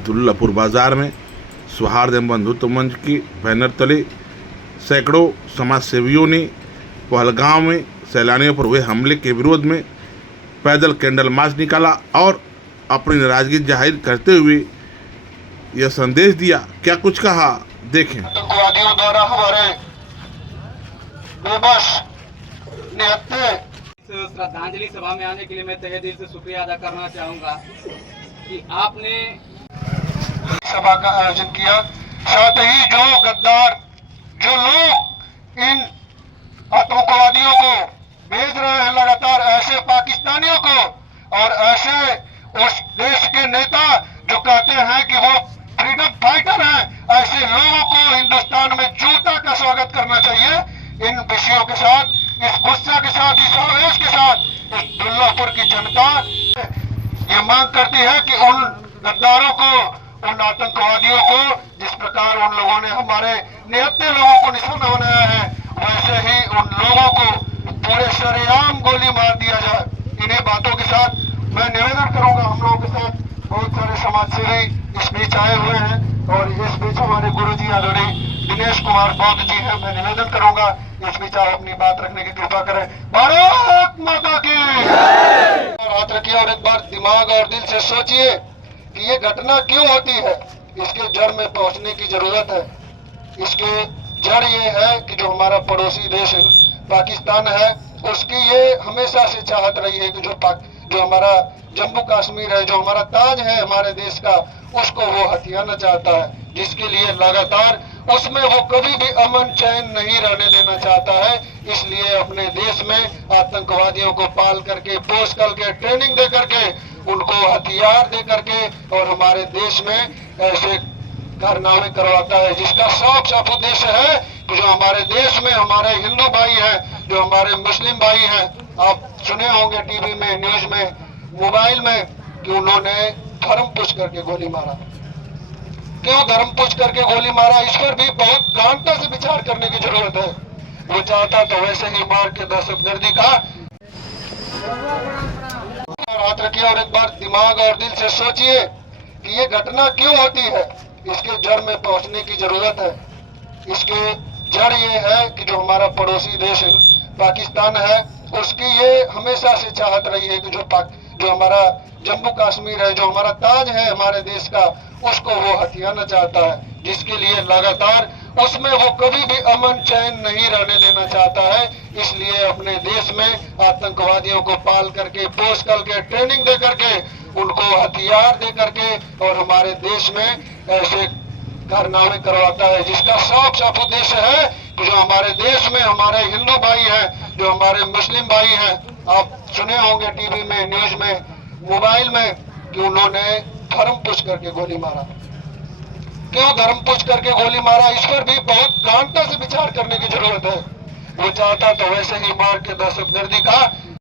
दुल्लापुर बाजार में सौहार्द एवं बंधुत्व मंच की बैनर तले सैकड़ों समाज सेवियों ने पहलगांव में सैलानियों पर हुए हमले के विरोध में पैदल कैंडल मार्च निकाला और अपनी नाराजगी जाहिर करते हुए यह संदेश दिया। क्या कुछ कहा, देखें। आतंकवादियों द्वारा हमारे बेबस निहत्थे श्रद्धांजलि सभा में आने के लिए मैं तहे दिल से शुक्रिया अदा करना चाहूंगा कि आपने सभा का आयोजन किया। साथ ही जो गद्दार जो लोग इन आतंकवादियों को भेज रहे हैं लगातार, ऐसे पाकिस्तानियों को और ऐसे उस देश के नेता जो कहते हैं कि वो फ्रीडम फाइटर हैं, ऐसे लोगों को हिंदुस्तान में जूता का स्वागत करना चाहिए। इन विषयों के साथ, इस गुस्सा के साथ, इस आवेश के साथ इस दुल्लापुर की जनता ये मांग करती है कि उन गद्दारों को, उन आतंकवादियों को, जिस प्रकार उन लोगों ने हमारे निहत्थे लोगों को निशाना बनाया है, वैसे ही उन लोगों को पूरे सरेआम गोली मार दिया जाए। इन्हीं बातों के साथ मैं निवेदन करूंगा, हम लोगों के साथ बहुत सारे समाज सेवी इस बीच आए हुए हैं और इस बीच हमारे गुरुजी आदरणीय दिनेश कुमार बौद्ध जी हैं। मैं निवेदन करूंगा इस बीच आप अपनी बात रखने की कृपा करें। भारत माता की हाथ रखिए और एक बार दिमाग और दिल से सोचिए कि ये घटना क्यों होती है। इसके जड़ में पहुंचने की जरूरत है। इसके जड़ ये है कि जो हमारा पड़ोसी देश है पाकिस्तान है, उसकी ये हमेशा से चाहत रही है कि जो हमारा जम्मू कश्मीर है, जो हमारा ताज है हमारे देश का, उसको वो हथियाना चाहता है, जिसके लिए लगातार उसमें वो कभी भी अमन चैन नहीं रहने देना चाहता है। इसलिए अपने देश में आतंकवादियों को पाल करके, पोस करके, ट्रेनिंग दे करके, उनको हथियार दे करके और हमारे देश में ऐसे कारनामे करवाता है, जिसका साफ साफ उद्देश्य है कि जो हमारे देश में हमारे हिंदू भाई हैं, जो हमारे मुस्लिम भाई हैं, आप सुने होंगे टीवी में, न्यूज में, मोबाइल में कि उन्होंने धर्म पूछ करके गोली मारा। क्यों धर्म पूछ करके गोली मारा, इस पर भी बहुत गहनता से विचार करने की जरूरत है। वो चाहता तो वैसे ही मार के दहशतगर्दी का हाथ रखिए और एक बार दिमाग और दिल से सोचिए कि ये घटना क्यों होती है। इसके जड़ में पहुंचने की जरूरत है। इसके जड़ ये है कि जो हमारा पड़ोसी देश है पाकिस्तान है, उसकी ये हमेशा से चाहत रही है कि जो हमारा जम्मू कश्मीर है, जो हमारा ताज है हमारे देश का, उसको वो हथियाना चाहता है, जिसके लिए लगातार उसमें वो कभी भी अमन चैन नहीं रहने देना चाहता है। इसलिए अपने देश में आतंकवादियों को पाल करके, पोस करके, ट्रेनिंग दे करके, उनको हथियार दे करके और हमारे देश में ऐसे कारनामे करवाता है, जिसका साफ साफ उद्देश्य है कि जो हमारे देश में हमारे हिंदू भाई हैं, जो हमारे मुस्लिम भाई हैं, आप सुने होंगे टीवी में, न्यूज में, मोबाइल में कि उन्होंने धर्म पूछ करके गोली मारा। क्यों धर्म पूछ करके गोली मारा, इस पर भी बहुत गहनता से विचार करने की जरूरत है। वो चाहता तो वैसे ही मार के दहशतगर्दी का